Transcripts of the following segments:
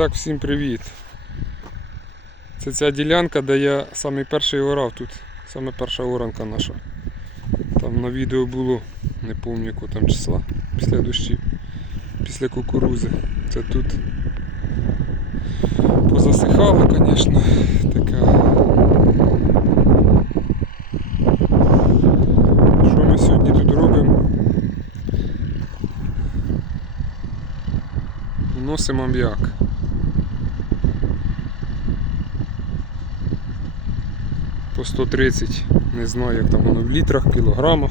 так, всім привіт. Це ця ділянка, де я самий перший орав тут. Саме перша оранка наша. Там на відео було, не пам'ятаю якого там числа, після дощів, після кукурузи. Це тут позасихало, звісно, така. Що ми сьогодні тут робимо? Вносимо амбіак. По 130, не знаю як там воно в літрах, кілограмах.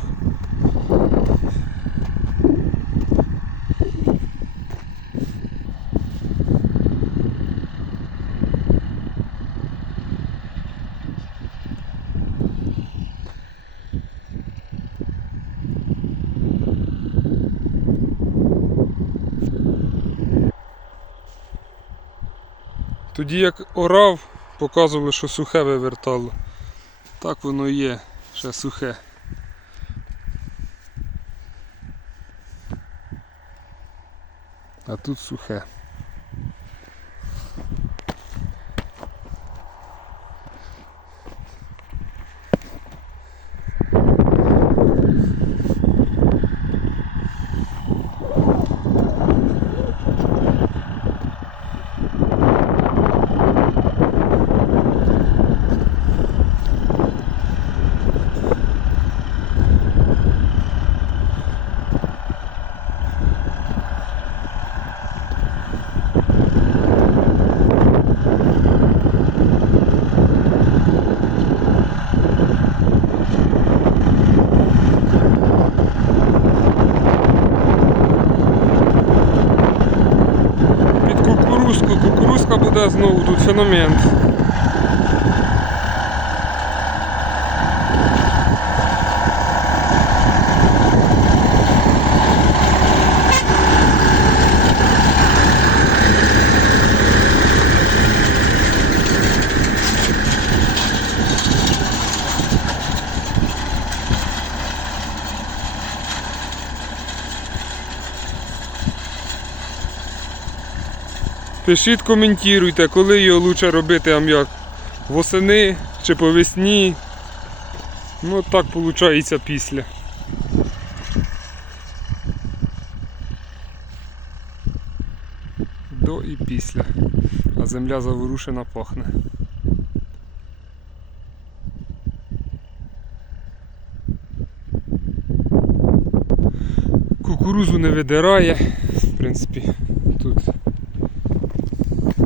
Тоді як орав, показували, що сухе вивертало. Так воно і є, ще сухе. А тут сухе. Під кукурузку, буде знову тут феномен. Пишіть, коментуйте, коли його краще робити ам'як. Восени чи по весні. Ну так виходить після. До і після. А земля заворушена пахне. Кукурузу не видирає. В принципі, тут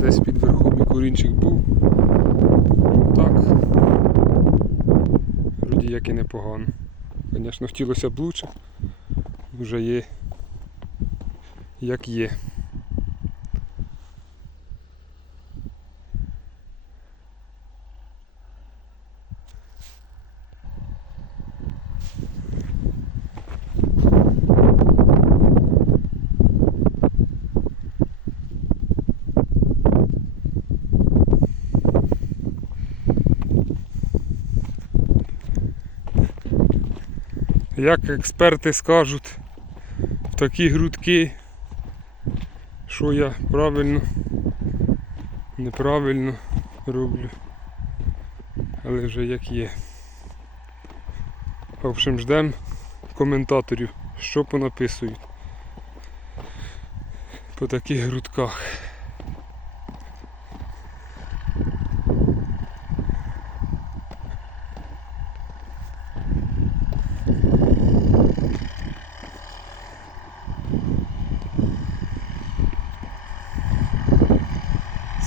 десь під верхом і курінчик був. Так. Вроді як і непогано. Звісно, хотілося б лучше. Вже є як є. Як експерти скажуть в такі грудки, що я правильно, неправильно роблю. Але вже як є. В общем, ждемо коментаторів, що понаписують по таких грудках.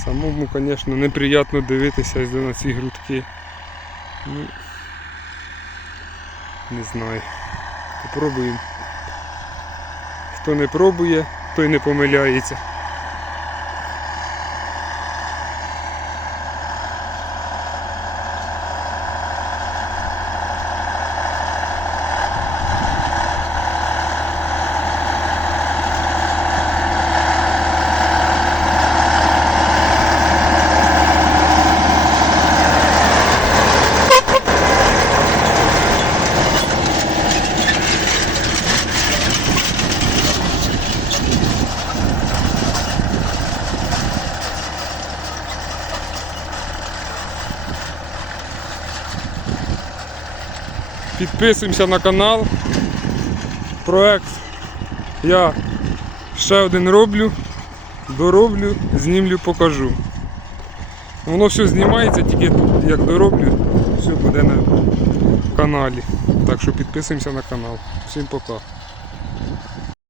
Самому, звісно, неприємно дивитися на ці грудки. Ну, не знаю. Попробуємо. Хто не пробує, той не помиляється. Підписуємося на канал. Проект я ще один роблю, дороблю, знімлю, покажу. Воно все знімається, тільки як дороблю, все буде на каналі. Так що підписуємося на канал. Всім пока.